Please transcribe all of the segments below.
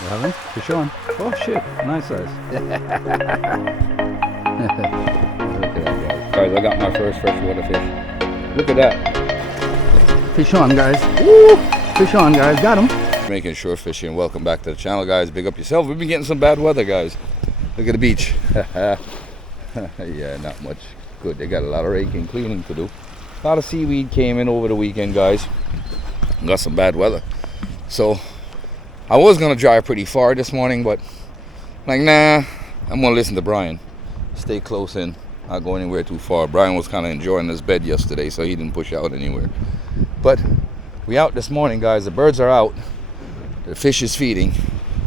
You haven't? Fish on. Oh shit, nice size. Look at that, guys. Guys, I got my first freshwater fish. Look at that. Fish on, guys. Woo! Fish on, guys. Got him. Jamaican shore fishing. Welcome back to the channel, guys. Big up yourself. We've been getting some bad weather, guys. Look at the beach. Yeah, not much good. They got a lot of raking, cleaning to do. A lot of seaweed came in over the weekend, guys. Got some bad weather. So I was gonna drive pretty far this morning, but like, nah, I'm gonna listen to Brian. Stay close in, not go anywhere too far. Brian was kind of enjoying his bed yesterday, so he didn't push out anywhere. But we out this morning, guys. The birds are out, the fish is feeding,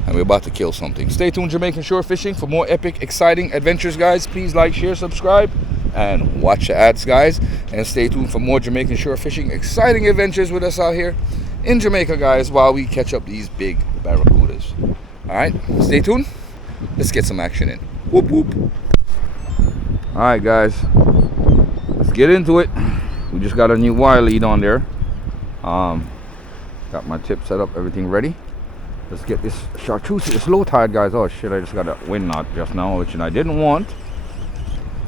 and we're about to kill something. Stay tuned, Jamaican Shore Fishing, for more epic, exciting adventures, guys. Please like, share, subscribe, and watch the ads, guys. And stay tuned for more Jamaican Shore Fishing, exciting adventures with us out here in Jamaica, guys, while we catch up these big barracudas. Alright, stay tuned. Let's get some action in. Whoop whoop. Alright, guys, let's get into it. We just got a new wire lead on there. Got my tip set up, everything ready. Let's get this chartreuse. It's low tide, guys. Oh shit, I just got a wind knot just now, which I didn't want.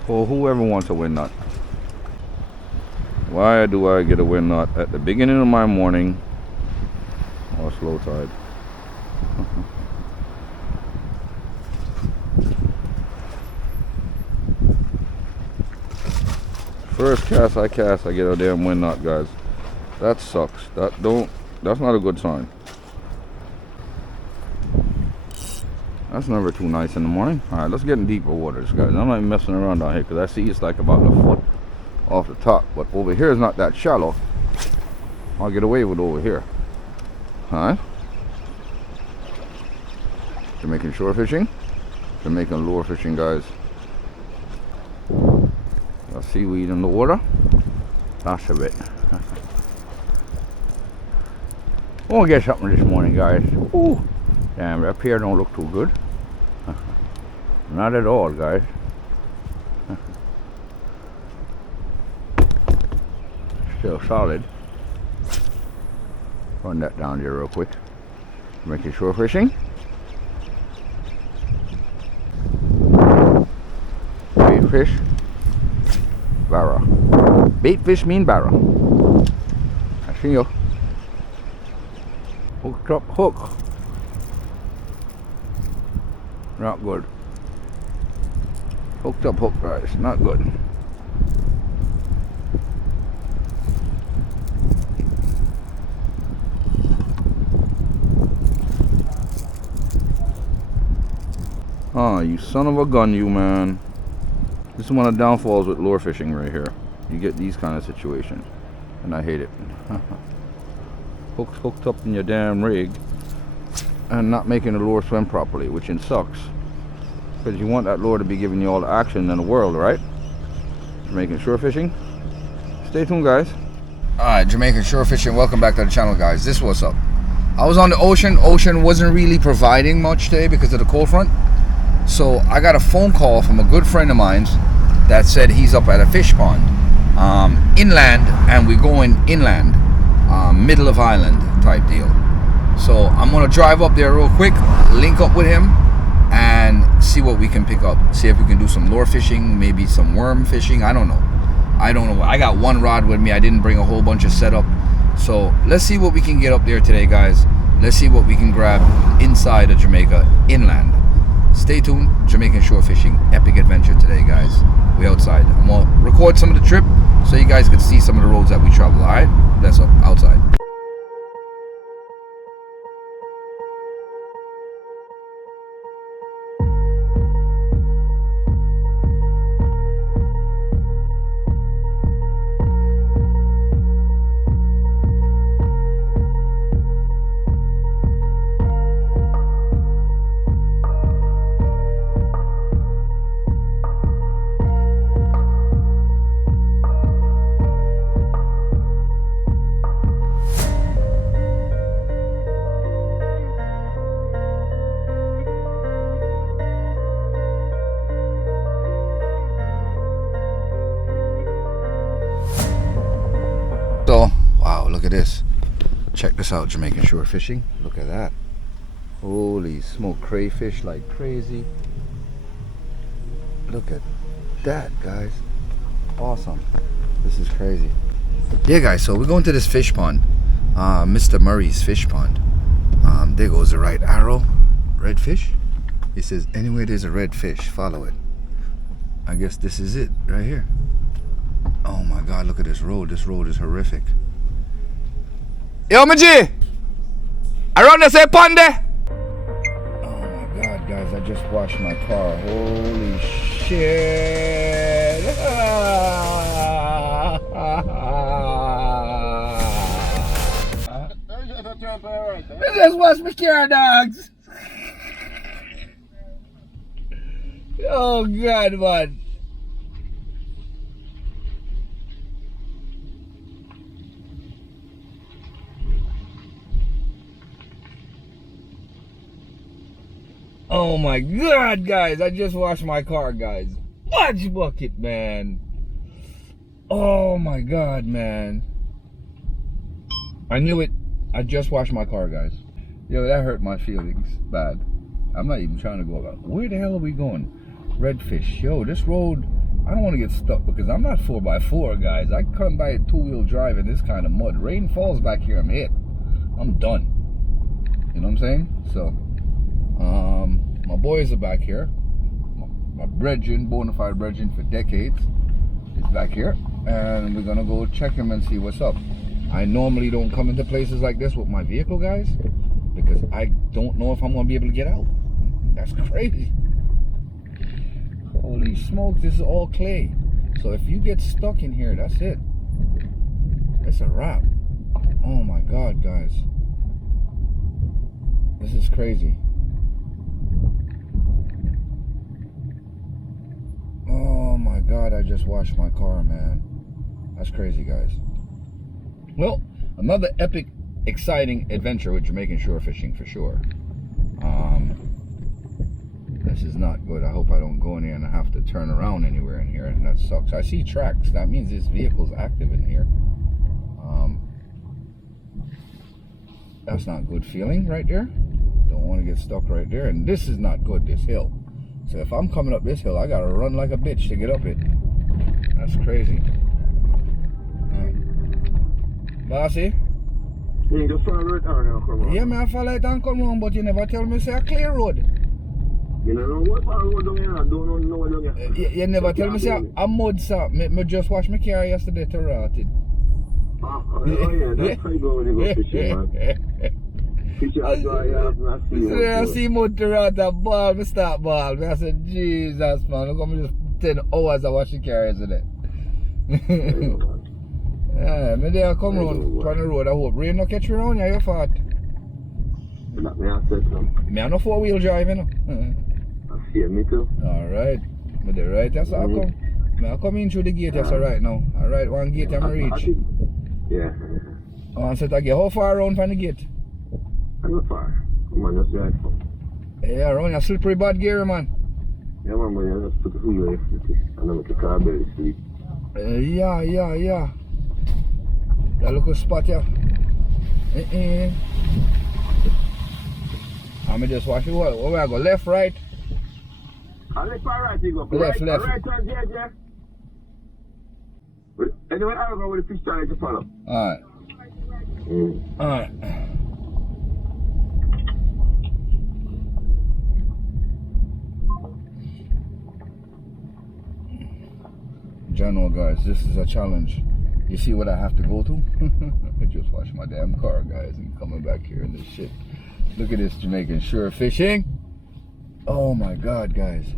For whoever wants a wind knot. Why do I get a wind knot at the beginning of my morning? Oh, it's low tide. First cast I get a damn wind knot, guys. That sucks. That's not a good sign. That's never too nice in the morning. Alright, let's get in deeper waters, guys. I'm not even messing around down here because I see it's like about a foot off the top, but over here is not that shallow. I'll get away with over here. Alright. Jamaican shore fishing, Jamaican lure fishing, guys. Got seaweed in the water. Lots of it. We'll get something this morning, guys. Ooh, damn, up here don't look too good. Not at all, guys. Still solid. Run that down there real quick. Jamaican shore fishing. Bait fish, barra. Bait fish mean barra. I see you. Hooked up hook. Not good. Hooked up hook, guys. Not good. Oh, you son of a gun, you, man. This is one of the downfalls with lure fishing right here. You get these kind of situations, and I hate it. Hooks hooked up in your damn rig and not making the lure swim properly, which sucks. Because you want that lure to be giving you all the action in the world, right? Jamaican shore fishing. Stay tuned, guys. Alright, Jamaican shore fishing. Welcome back to the channel, guys. This was up. I was on the ocean. Ocean wasn't really providing much today because of the cold front. So I got a phone call from a good friend of mine that said he's up at a fish pond inland, and we're going inland, middle of island type deal. So I'm gonna drive up there real quick, link up with him, and see what we can pick up. See if we can do some lure fishing, maybe some worm fishing. I don't know. I got one rod with me. I didn't bring a whole bunch of setup. So let's see what we can get up there today, guys. Let's see what we can grab inside of Jamaica inland. Stay tuned. Jamaican shore fishing, epic adventure today, guys. We outside. I'm gonna record some of the trip so you guys can see some of the roads that we travel. All right, that's up outside. So, wow, look at this. Check this out, Jamaican shore fishing. Look at that. Holy smoke, crayfish like crazy. Look at that, guys. Awesome. This is crazy. Yeah, guys, so we're going to this fish pond. Mr. Murray's fish pond. There goes the right arrow. Red fish. He says, anywhere there's a red fish, follow it. I guess this is it, right here. Oh my God, look at this road. This road is horrific. Yo, my G! Around the same pond there! Oh my God, guys, I just washed my car. Holy shit! I just washed my car, dogs! Oh God, man. Oh my God, guys, I just washed my car, guys. Watch bucket, man. Oh my God, man. I knew it. I just washed my car, guys. Yo, that hurt my feelings bad. I'm not even trying to go about. Where the hell are we going? Redfish. Yo, this road, I don't want to get stuck because I'm not 4x4, guys. I come by a two-wheel drive in this kind of mud. Rain falls back here, I'm hit. I'm done. You know what I'm saying? So, my boys are back here. My brethren, bona fide brethren for decades, is back here. And we're going to go check him and see what's up. I normally don't come into places like this with my vehicle, guys, because I don't know if I'm going to be able to get out. That's crazy. Holy smoke, this is all clay. So if you get stuck in here, that's it. It's a wrap. Oh my God, guys. This is crazy. Oh my God, I just washed my car, man. That's crazy, guys. Well, another epic, exciting adventure with Jamaican shore fishing for sure. This is not good. I hope I don't go in here and I have to turn around anywhere in here, and that sucks. I see tracks. That means this vehicle's active in here. That's not a good feeling right there. Don't want to get stuck right there. And this is not good, this hill. So if I'm coming up this hill, I gotta run like a bitch to get up it. That's crazy. Bossy? You just follow right on now, come on. Yeah, man, I follow it and come on, but you never tell me say a clear road. You don't know what part of road down here, I don't know down here. You never tell me say a mud sap. Me just washed my car yesterday to rot it. Oh yeah, that's how you go when you go fishing, man. Fishing out there, you have to see mud. I see mud to rot a ball, me start ball. I said, Jesus, man, look at me just 10 hours I wash the car yesterday. Yeah, Midday I come round on the road. I hope rain no catch you around here, you fat. That me I said so. Me I no 4-wheel drive, you know. I see me too. Alright. Midday right, that's how I come. I come in through the gate, that's right now. Alright, one gate I'm reach. Yeah. Oh, I said again, how far around from the gate? I'm not far. Come on, just right for. Yeah, around your slippery bad gear, man. Yeah, man, I just put the wheel away. And I'm at the car belly sleep. Yeah. That little spot, yeah. I'm just watch it. Where I go? Left, right? Left or right, you go. Left. Right hand, yeah. Anyway, I don't know where the fish trying to follow. Alright. Alright. General, guys, this is a challenge. You see what I have to go to? I just washed my damn car, guys, and coming back here in this shit. Look at this Jamaican shore fishing. Oh my God, guys.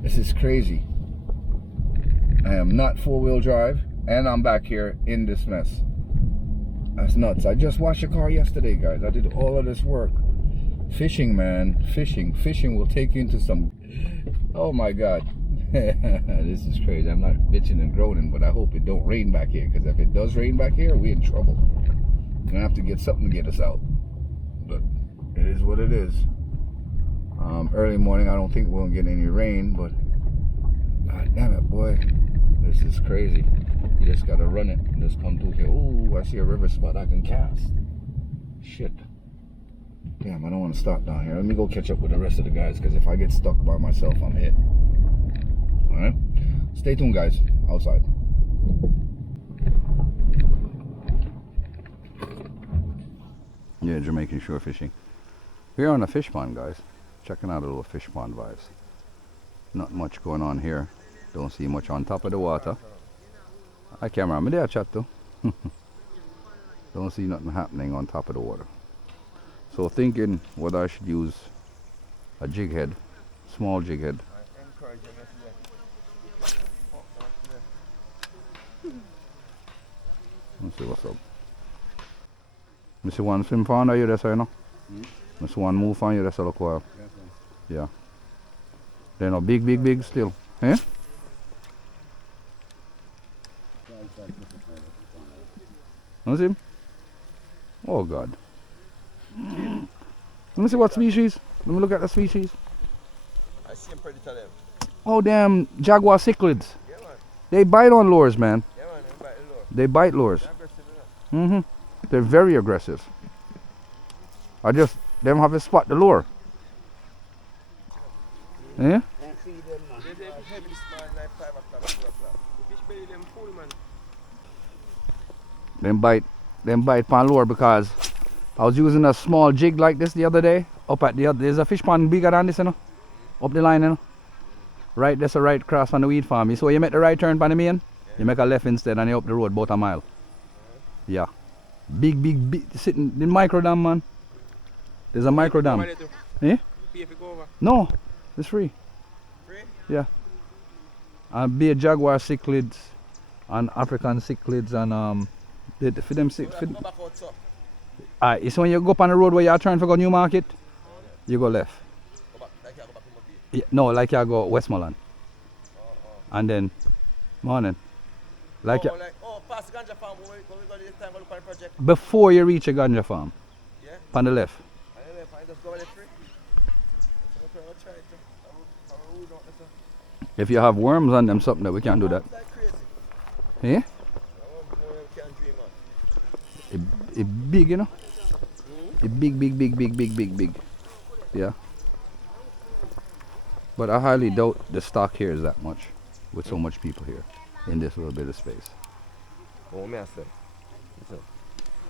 This is crazy. I am not 4-wheel drive, and I'm back here in this mess. That's nuts. I just washed a car yesterday, guys. I did all of this work. Fishing, man. Fishing will take you into some... Oh my God. This is crazy. I'm not bitching and groaning, but I hope it don't rain back here, because if it does rain back here, we're in trouble. We're gonna have to get something to get us out. But it is what it is. Early morning, I don't think we'll get any rain, but God damn it, boy. This is crazy. You just gotta run it and just come through here. Ooh, I see a river spot I can cast. Shit. Damn, I don't want to stop down here. Let me go catch up with the rest of the guys, because if I get stuck by myself, I'm hit. Alright? Stay tuned, guys. Outside. Yeah, Jamaican shore fishing. We're on a fish pond, guys. Checking out a little fish pond vibes. Not much going on here. Don't see much on top of the water. Hi, camera. I'm there, chat too. Don't see nothing happening on top of the water. So thinking whether I should use a jig head, small jig head. Let's see what's up. Mr. One swim pond, are you there, sir? No? Mr. One move on you, that's a look while. Yeah. They're not big still. Eh? Let me see. Oh God. Let me see what species. Let me look at the species. I see him predator them. Oh damn, jaguar cichlids. Yeah, man. They bite on lures, man. Yeah, man, they bite the lure. They bite lures. They're aggressive, you know. They're very aggressive. Them have to spot the lure. Yeah? They fish heavy this man like 5 o'clock, 4 o'clock. The fish belly them full, man. Them bite pan lure because I was using a small jig like this the other day. Up at the other, there's a fish pond bigger than this, you know. Up the line, you know. Right, there's a right cross on the weed farm. So you make the right turn pan the main, you make a left instead and you up the road about a mile. Yeah. Big, sitting in micro dam, man. There's a micro dam. Eh? Pay if you go over. No, it's free. Free? Yeah. And be a jaguar cichlids and African cichlids and for them Go back out, so. it's when you go up on the road where you're trying to go New Market, you go left. Go back, like you go back to Midday. Yeah, no, like you go Westmoreland. And then morning. Like you, Past the ganja farm, when we go this time, we look at the project. before you reach a ganja farm. Yeah? On the left. And then I just go over the tree. So we'll try it. We don't let If you have worms on them, something that we can't do that. It's like crazy. Eh? We can't dream of. It big, you know? It big. Yeah. But I highly doubt the stock here is that much with so much people here in this little bit of space. Oh, me I say. Listen.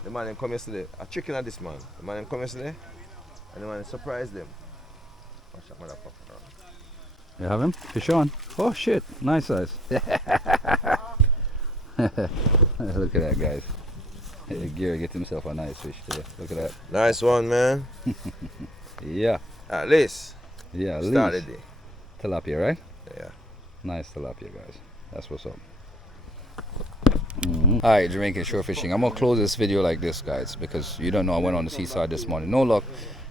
The man come yesterday. A chicken at this man. The man come yesterday. And the man surprised them. Watch that motherfucker. You have him? Fish on. Oh shit, nice size. Look at that, guys. Gary get himself a nice fish today. Look at that. Nice one, man. Yeah. At least. Yeah, at Start least. the day. Tilapia, right? Yeah. Nice tilapia, guys. That's what's up. Alright, Jamaican shore fishing. I'm gonna close this video like this, guys, because you don't know I went on the seaside this morning. No luck.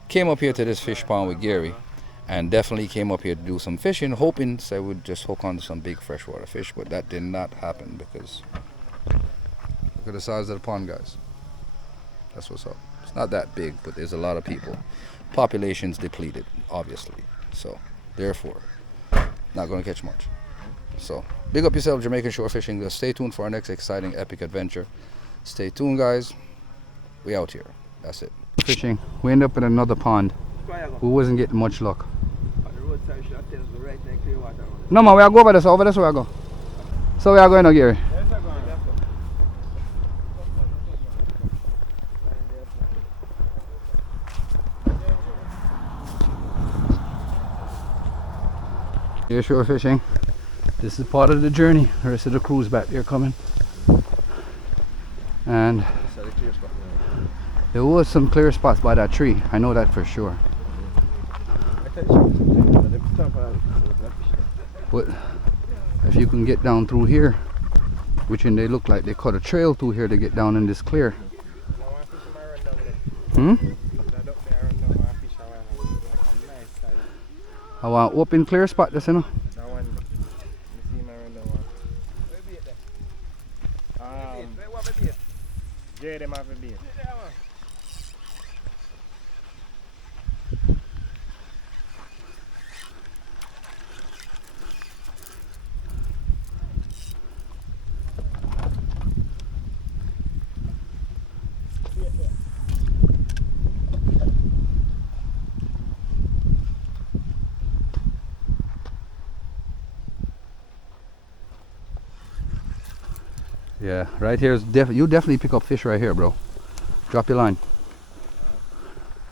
Came up here to this fish pond with Gary and definitely came up here to do some fishing, hoping I would just hook on to some big freshwater fish, but that did not happen because look at the size of the pond, guys. That's what's up. It's not that big, but there's a lot of people. Population's depleted, obviously. So, therefore, not gonna catch much. So, big up yourself, Jamaican shore fishing. Just stay tuned for our next exciting epic adventure. Stay tuned, guys. We out here. That's it. Fishing. We end up in another pond. We wasn't getting much luck. No man, we are go over this. Over this way I go. So we are going now, Gary. You're shore fishing. This is part of the journey. The rest of the crew's back there coming. And there was some clear spots by that tree. I know that for sure. But if you can get down through here, which they look like they cut a trail through here to get down in this clear. I want open clear spot this, you know. Yeah, them have a beer. Yeah, right here is you definitely pick up fish right here, bro. Drop your line.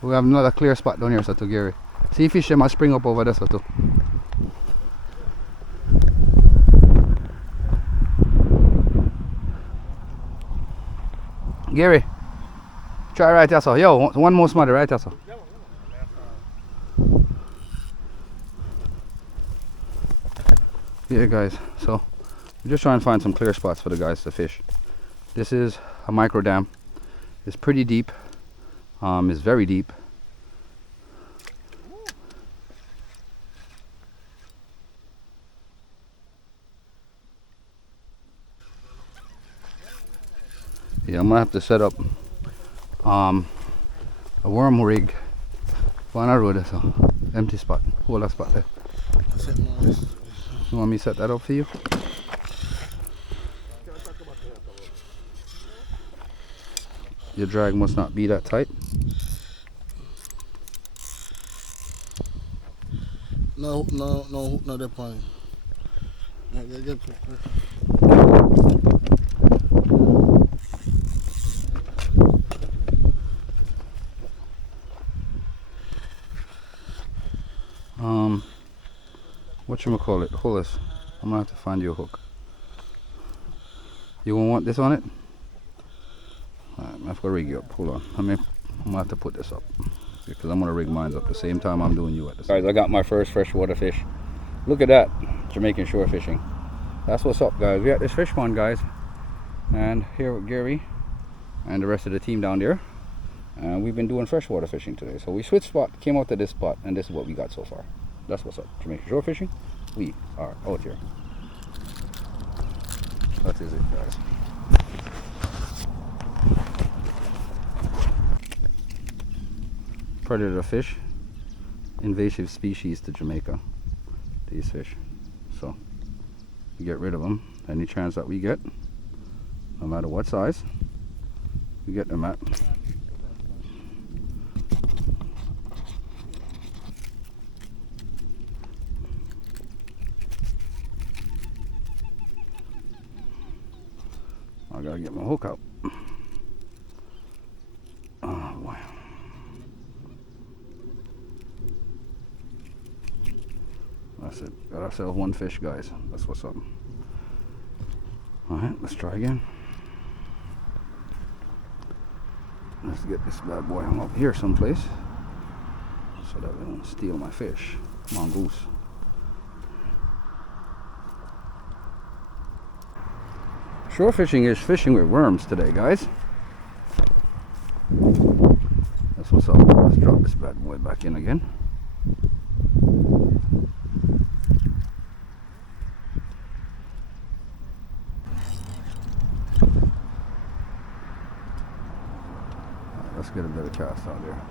We have another clear spot down here, so to Gary. See fish they must spring up over there, so too. Gary, try right there, so. Yo, one more smother right there, so. Yeah, guys, so we're just trying to find some clear spots for the guys to fish. This is a micro dam. It's pretty deep. It's very deep. Yeah, I'm gonna have to set up a worm rig on our road. So empty spot. Hold that spot there. You want me to set that up for you? Your drag must not be that tight. No, the point. Whatchamacallit, hold this. I'm gonna have to find you a hook. You won't want this on it? Alright, I have to rig you up. Hold on. I'm gonna have to put this up. Because I'm gonna rig mine up the same time I'm doing you at the same time. Guys, I got my first freshwater fish. Look at that. Jamaican shore fishing. That's what's up, guys. We got this fish pond, guys. And here with Gary and the rest of the team down there. And we've been doing freshwater fishing today. So we switched spot, came out to this spot, and this is what we got so far. That's what's up. Jamaican shore fishing. We are out here. That is it, guys. Predator fish, invasive species to Jamaica. These fish. So we get rid of them any chance that we get, no matter what size we get them at. I gotta get my hook out. Oh boy. That's it. Got ourselves one fish, guys. That's what's up. Alright, let's try again. Let's get this bad boy hung up here someplace so that we don't steal my fish. Come on, goose. Shore fishing is fishing with worms today, guys. That's what's up. Let's drop this bad boy back in again. Let's get a better cast out there.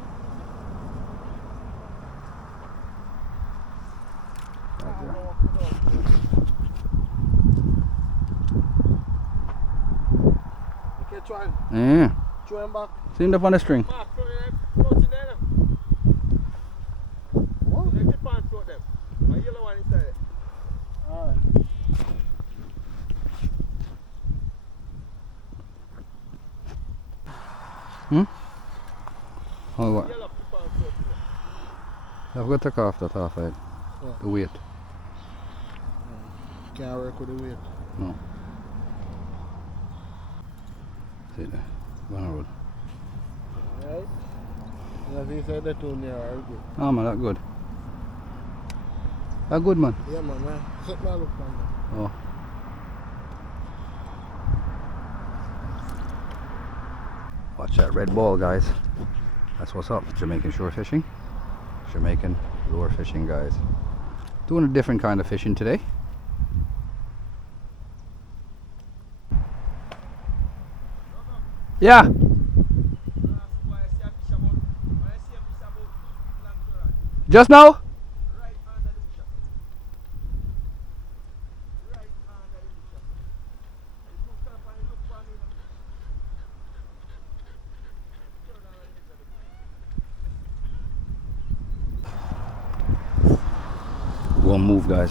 Right there. Okay, try him. Yeah. Throw him back. See him up on the string. What? Alright. Oh, what? I've got to take off that half head. What? The weight. Can't work with the weight. No. See there. Go on the road. Right? As he said, that too near are good. Oh man, that good. That good, man. Yeah, man. Set my look on that. Oh. Watch that red ball, guys. That's what's up. Jamaican shore fishing. Jamaican lure fishing, guys. Doing a different kind of fishing today. Yeah. Just now? Won't move, guys.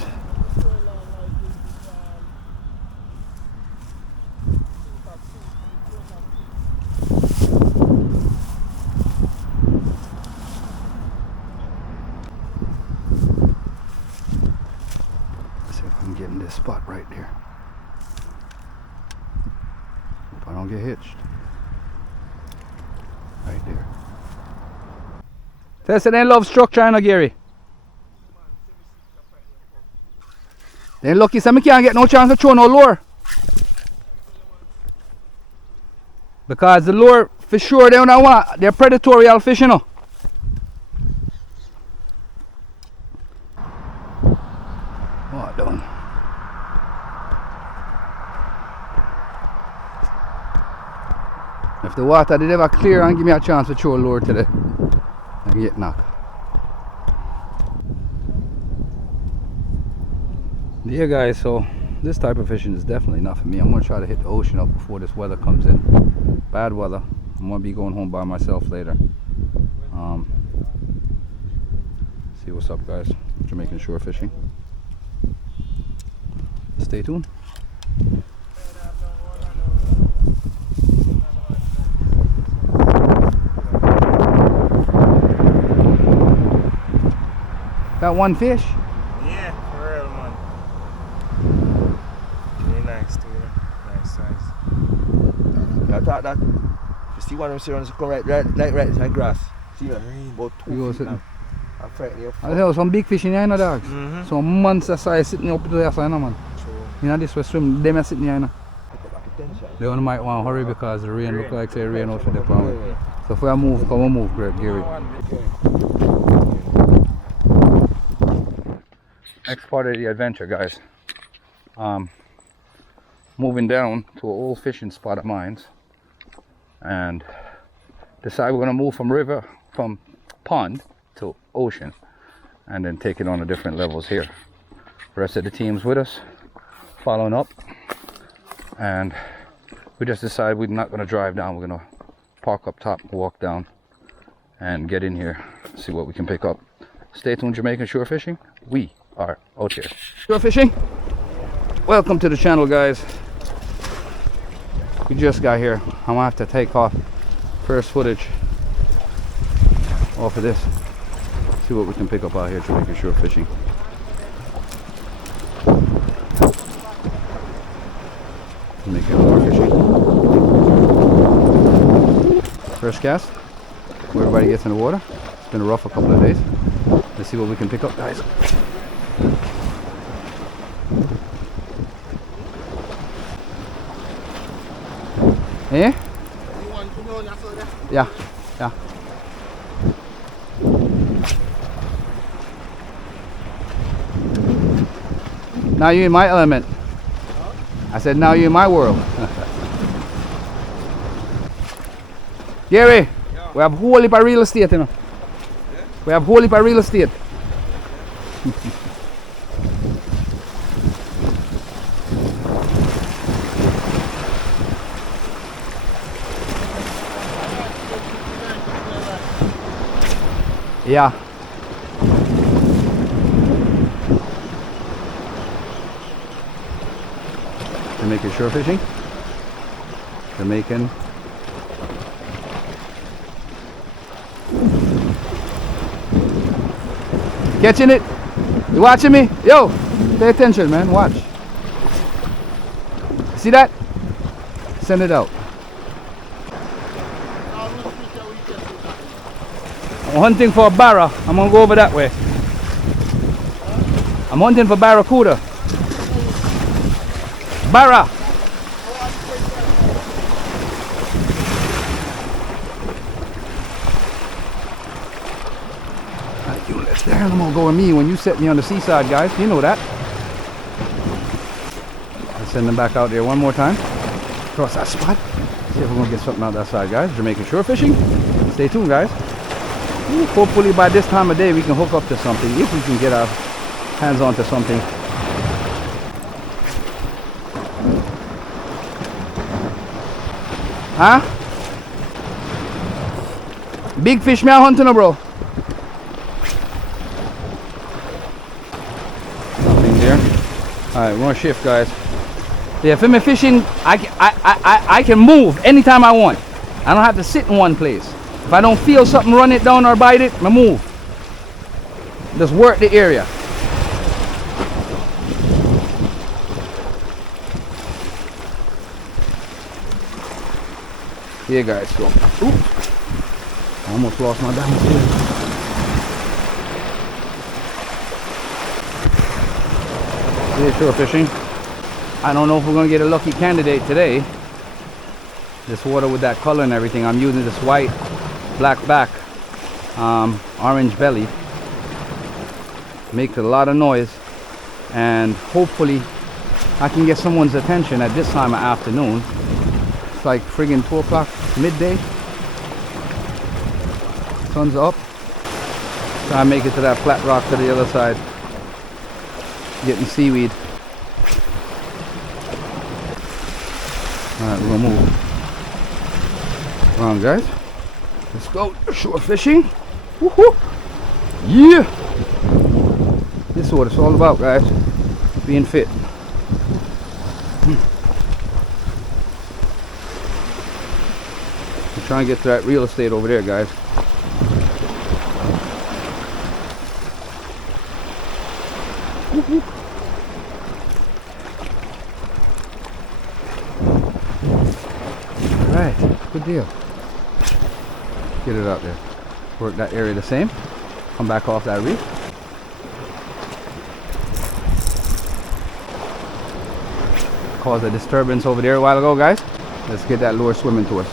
getting this spot right there. Hope I don't get hitched. Right there. Tessa, they love structure, you know, Gary. They lucky some can't get no chance to throw no lure. Because the lure, for sure, they don't want, they're predatorial fish, you know. What done? If the water did ever clear and give me a chance to throw a lure today, I can get knocked. Yeah guys, so this type of fishing is definitely not for me. I'm gonna try to hit the ocean up before this weather comes in. Bad weather. I'm gonna be going home by myself later. See what's up guys. Jamaican shore fishing. Stay tuned. Got one fish? Yeah, for real, man. Really nice, too. Nice size. I thought that. You see one of them sit on the come right in the grass. See that? About 2 feet now. I'm frightened of. I tell some big fish in here, you know, dogs. Mm-hmm. Some monster size sitting up to the side, you know, man. True. You know, this way swim, them are sitting here, you know. Attention. They only might want to hurry because the rain look like say rain out for the pound. So if we move, come on move, Greg, Gary. Next part of the adventure, guys. Moving down to an old fishing spot of mine, and decide we're gonna move from pond to ocean, and then take it on to different levels here. The rest of the team's with us, following up, and we just decided we're not gonna drive down. We're gonna park up top, walk down, and get in here, see what we can pick up. Stay tuned, Jamaican shore fishing. We are out here. Shore fishing. Welcome to the channel, guys. We just got here. I'm gonna have to take off first footage off of this. See what we can pick up out here, Jamaican shore fishing. Jamaican shore fishing. First cast. Where everybody gets in the water. It's been rough a couple of days. Let's see what we can pick up, guys. Eh? Yeah, yeah. Now you're in my element. I said now you're in my world. Gary, we have whole heap of real estate, you know. We have whole heap of real estate. Yeah. Jamaican shore fishing. Jamaican. Catching it? You watching me? Yo, pay attention, man. Watch. See that? Send it out. I'm hunting for a barra. I'm gonna go over that way. I'm hunting for barracuda. Barra. You let the animal go with me when you set me on the seaside, guys. You know that. I'll send them back out there one more time. Across that spot. See if we're gonna get something out that side, guys. Jamaican shore fishing. Stay tuned, guys. Hopefully by this time of day we can hook up to something, if we can get our hands onto something. Huh? Big fish me a hunting, bro. Nothing there. Alright, we're gonna shift, guys. Yeah, for me fishing, I can move anytime I want. I don't have to sit in one place. If I don't feel something run it down or bite it, I move. Just work the area. Yeah, guys, so almost lost my damn steering. Yeah, sure fishing. I don't know if we're gonna get a lucky candidate today. This water with that color and everything. I'm using this white, black back, orange belly. Make a lot of noise, and hopefully I can get someone's attention at this time of afternoon. It's like friggin' 2 o'clock, midday. Sun's up. Try and make it to that flat rock to the other side. Getting seaweed. Alright, we're gonna move. Come on, guys. Let's go shore fishing. Woohoo! Yeah! This is what it's all about, guys. Being fit. I'm trying to get to that real estate over there, guys. Alright, good deal. Get it out there. Work that area the same. Come back off that reef. Caused a disturbance over there a while ago, guys. Let's get that lure swimming to us.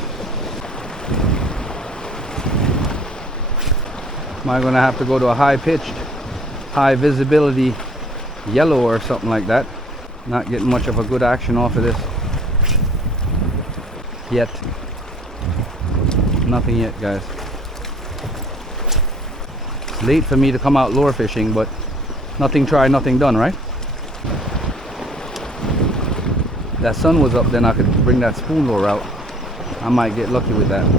Am I gonna have to go to a high pitched, high visibility yellow or something like that? Not getting much of a good action off of this yet. Nothing yet, guys. It's late for me to come out lure fishing, but nothing tried, nothing done, right? That sun was up, then I could bring that spoon lure out. I might get lucky with that.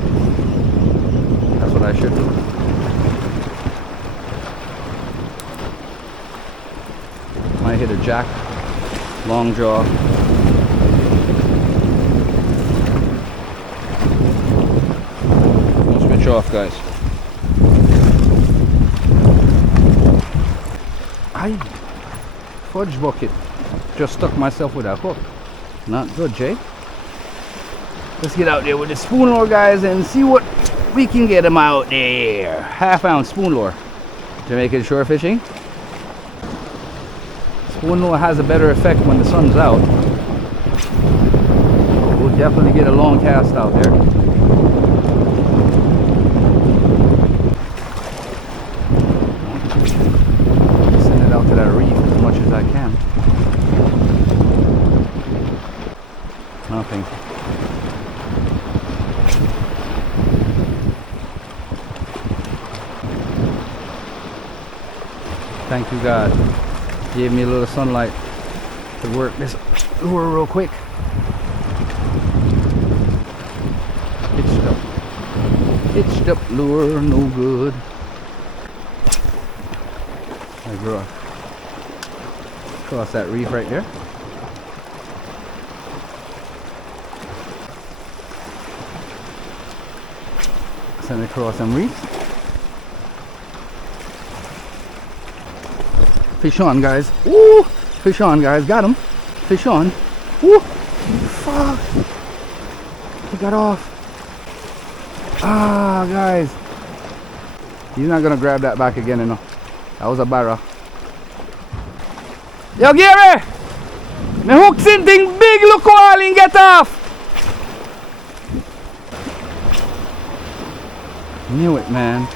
That's what I should do. Might hit a jack, long jaw. We'll switch off, guys. Fudge bucket. Just stuck myself with a hook. Not good, Jay. Let's get out there with the spoon lure, guys, and see what we can get them out there. Half-ounce spoon lure. Jamaican shore fishing. Spoon lure has a better effect when the sun's out. We'll definitely get a long cast out there. Send it out to that reef as much as I can. Nothing. Thank you, God. Gave me a little sunlight to work this lure real quick. Hitched up lure, no good. I go across that reef right there. Send it across some reefs. Fish on, guys. Ooh! Fish on, guys. Got him. Fish on. Woo! Fuck! He got off. Ah, guys. He's not gonna grab that back again, you know. That was a barra. Yo, Gary! My hook's in thing big. Look all and get off. Knew it, man.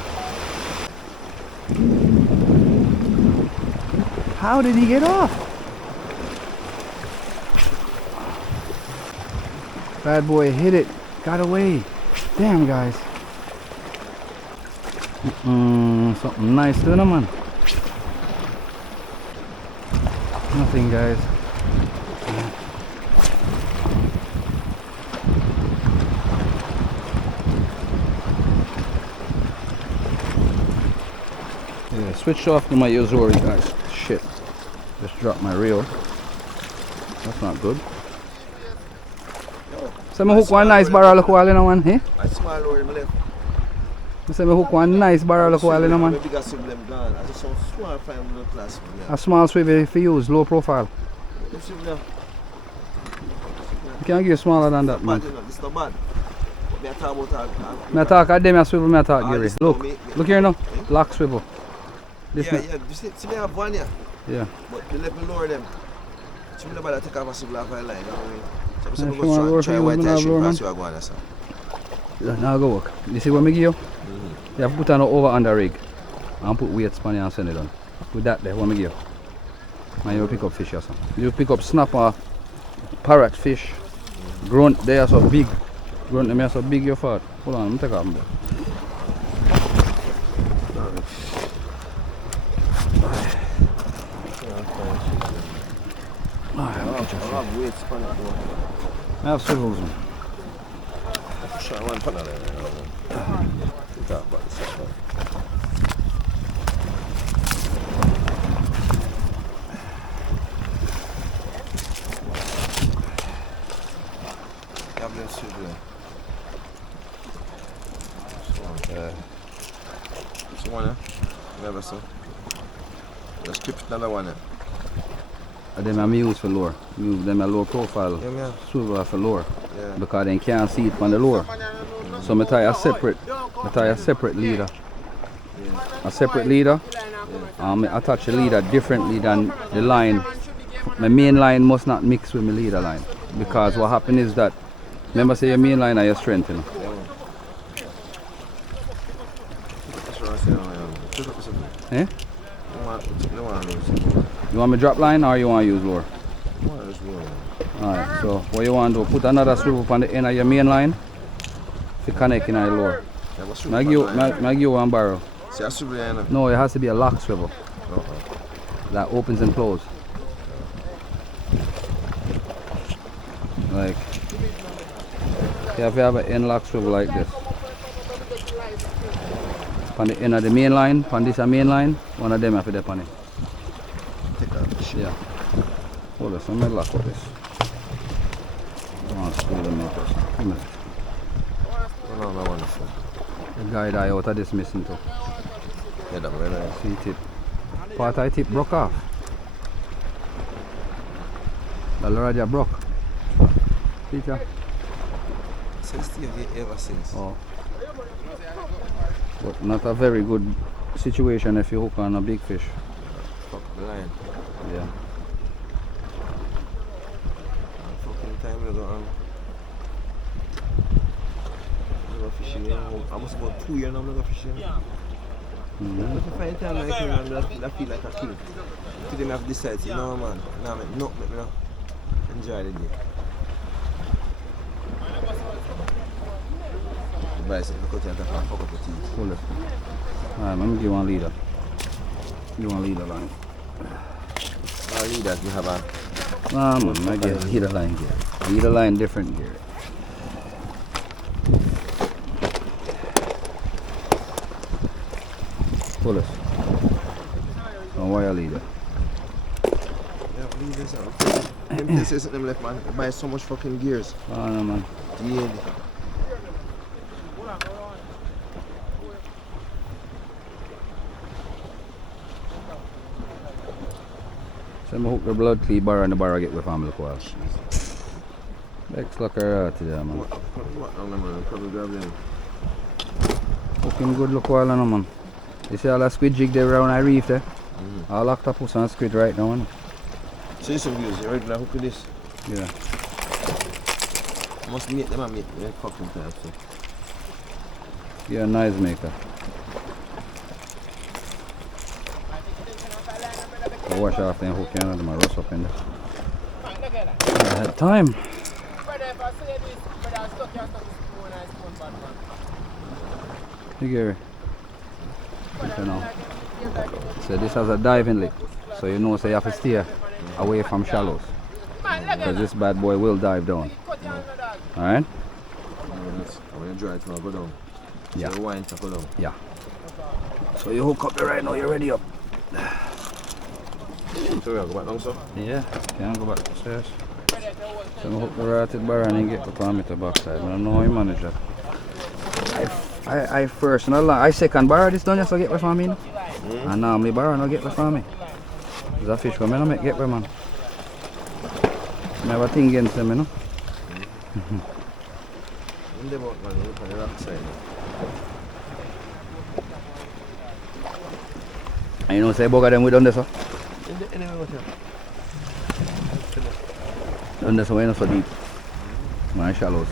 How did he get off? Bad boy hit it. Got away. Damn, guys. Something nice doing it, man. Nothing, guys. Yeah, switched off to my Yozori, guys. Shit. Just dropped my reel. That's not good. So I hook one nice barrel of koala now, man. Eh? I small lure in my left. I hook one nice barrel of koala now, man. I just saw small fine little class. A small swivel for use, low profile. You can't get smaller than that, man. It's not bad. Me talk about Me talk at them, I swivel, me talk, Gary. this Look, now, look here now. Lock swivel. This yeah, you see me have one here. Yeah. But they let me lower them. So me nobody take off a swivel off my line, you know what I mean? So I'm If you going want to lower try for you, white me tie not shrimp lower, and man. see what I go on, sir. Now go work. You see what me give you? You have to put on an over under rig and put weights on it and send it on. With that there, what me give you? And you pick up fish or something. You pick up snapper, parrot fish, grunt, they are so big. Grunt them are so big you fart. Hold on, let me take off them. I have weights on it though. I have swivels. Man. Sure, one pan of them. We talk about this stuff. Have them swiveling. This one, never so. Let's keep another one. And them I use for lure. Use them a low profile Yeah. swivel for lure. Yeah. Because they can't see it from the lure. So I tie a separate leader. A separate leader. I attach the leader differently than the line. My main line must not mix with my leader line. Because what happens is that, remember say your main line are your strength, you know. That's what I said. Eh? No one knows. You want me drop line or you want to use lure? What is wrong? Alright, so what you want to do, put another swivel on the end of your main line to connect in the lure. Yeah, what's I give you one barrel. See, I swivel here now. No, it has to be a lock swivel that opens and closes. Like, you have to have an end lock swivel like this. On the end of the main line, on this main line, one of them have to be on it. Take that. Yeah. Hold on, let me lock up this. Screw the makers. Come here. No, wonderful. The guy that out of this missing too. Yeah, that's very nice. See tip. Part of the tip broke off. The already broke. See ya? Since Steve ever since. Oh. But not a very good situation if you hook on a big fish. Fuck the line. Yeah. Fucking time you go on. I go fishing here. Almost about 2 years now I go fishing. Mm-hmm. If I find time like him and I feel like a king. Today I have decided, you know man, now make me now enjoy the day. The bryce, if you cut it and fuck up your teeth. Hold it. Alright, let me give you one leader. Give one leader line. I'll leave that, you have a... Nah man, I get leader line gear. Leader line different gear. Pull it. And wire leader. Yeah, leave this out. Them places them left man, they buy so much fucking gears. Oh no man. Yeah. So I hook the blood clean bar and the bar I get with family coil. Next look her out there man. What man? Probably grab them. Hooking good look while on man. You see all that squid jig there around I reef there? All octopus and squid right now, man. See some views, you regular hook with this. Yeah. Must meet them and meet me fucking time so. You're a nice maker. I wash off them hook and them rust up in there. I had time. Hey Gary. You know. So this has a diving lip. So you know so you have to steer away from shallows. Because this bad boy will dive down. Alright? I'm gonna dry it now, go down. Yeah. So wine to go down. Yeah. So you hook up there right now, you're ready up. So we go back down so? Yeah, can't go back upstairs. So I hook the rotted bar and then get the palm at the backside. I don't know how you manage that. I first, not long, I second bar this done just to get with me. And normally bar no get with me. There's a fish for me, I make get with man. I have a thing against them, you know. In the boat, man, look on the rock side. And you know, say, Boga, them we done this, sir? In the boat, Done this, way not so deep. My shallows.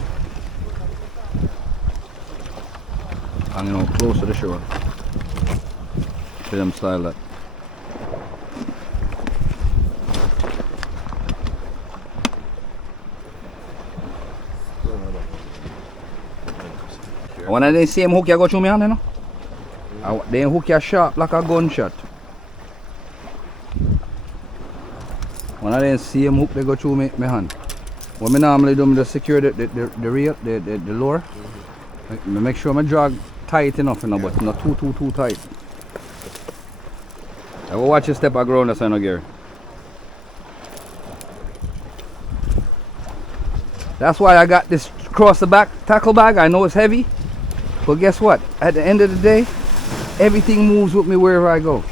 Hanging out close to the shore. See them style that. When I didn't see him hook, you go through me hand, you know? They hook you sharp like a gunshot. When I didn't see him hook, they go through me hand. What I normally do, I just secure the reel, the lure. I make sure I drag tight enough, you know, but not too tight. I will watch you step back around the side of gear. That's why I got this across the back tackle bag. I know it's heavy, but guess what? At the end of the day, everything moves with me wherever I go.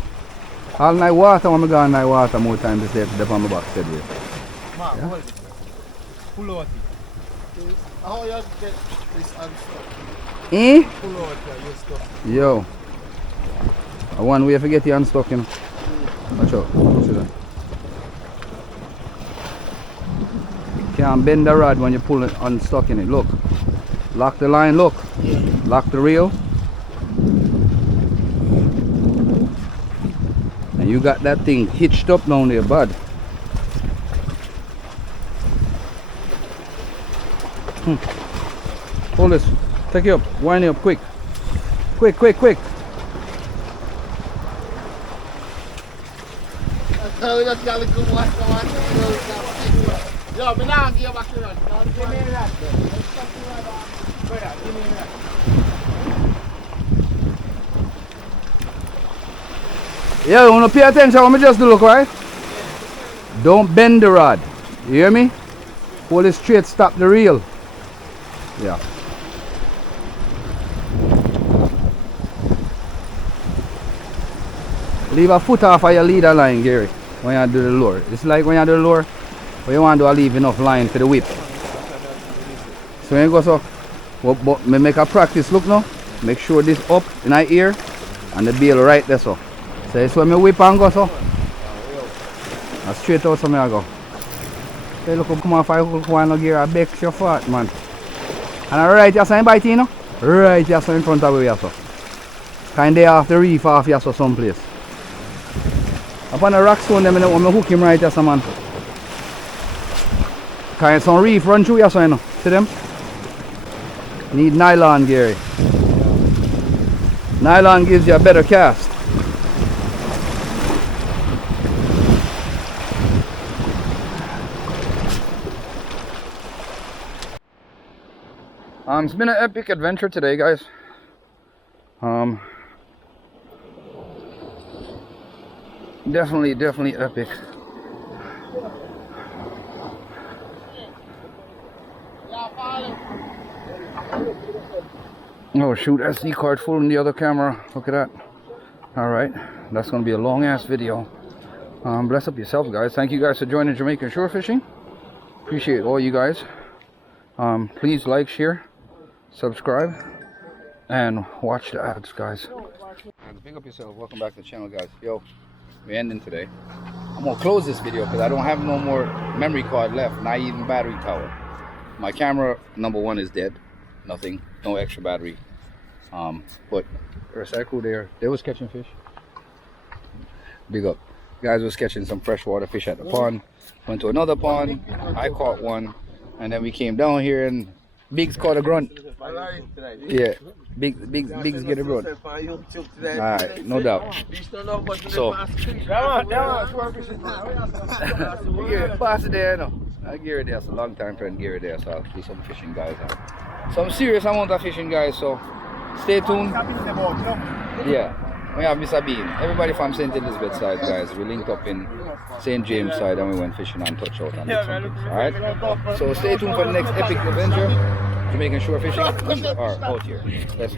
All night water, when I go all night water, more times it's there on my back steady. Yeah? Pull out it. How you get this unstuck? Eh? Pull out your stuff. Yo. One way to get you unstuck, you know. Watch out. See that? You can't bend the rod when you pull it unstuck in it. Look. Lock the line, look. Lock the reel. And you got that thing hitched up down there, bud. Hold this. Take it up. Wind it up quick. Quick. We just got to go watch the one. Yo, I'm not going to back around. Give me that. Brother, give me that. Yeah, you want to pay attention when I just do look, right? Don't bend the rod. You hear me? Hold it straight, stop the reel. Yeah. Leave a foot off of your leader line, Gary, when you do the lure. It's like when you do the lure, but you want to leave enough line for the whip. So when you go so, but me make a practice look now. Make sure this up in our ear and the bail right there so. So it's when me whip and go so. And straight out so me I go. Hey, look, come on, if I hook one gear, I beg your fat, man. And right here, so in bite, you know? Right here, so in front of you, so. Kind of off the reef, off here, so someplace. Up on the rock stone, them, when I hook him right here, so man. Kind of some reef run through here, so you know. See them? Need nylon, Gary. Nylon gives you a better cast. It's been an epic adventure today, guys. Definitely epic. Oh shoot, SD card full in the other camera. Look at that. Alright, that's gonna be a long ass video. Bless up yourself, guys. Thank you guys for joining Jamaican shore fishing. Appreciate all you guys. Please like, share, subscribe, and watch the ads, guys. And pick up yourself. Welcome back to the channel, guys. Yo, we're ending today. I'm gonna close this video because I don't have no more memory card left, not even battery power. My camera number one is dead. Nothing, no extra battery. But there's that crew there. They was catching fish. Big up. Guys was catching some freshwater fish at the pond. Went to another pond. I caught one. And then we came down here and Biggs caught a grunt. Yeah, Biggs get a grunt. Alright, no doubt. So, pass it there, no. Gary there's a long time friend Gary there, so I'll do some fishing, guys. Some serious amount of fishing, guys, so stay tuned. Yeah, we have Mr. Bean. Everybody from St Elizabeth side, guys. We linked up in St James side and we went fishing on touch out. Alright, so stay tuned for the next epic adventure. Jamaican shore fishing are out here. Let's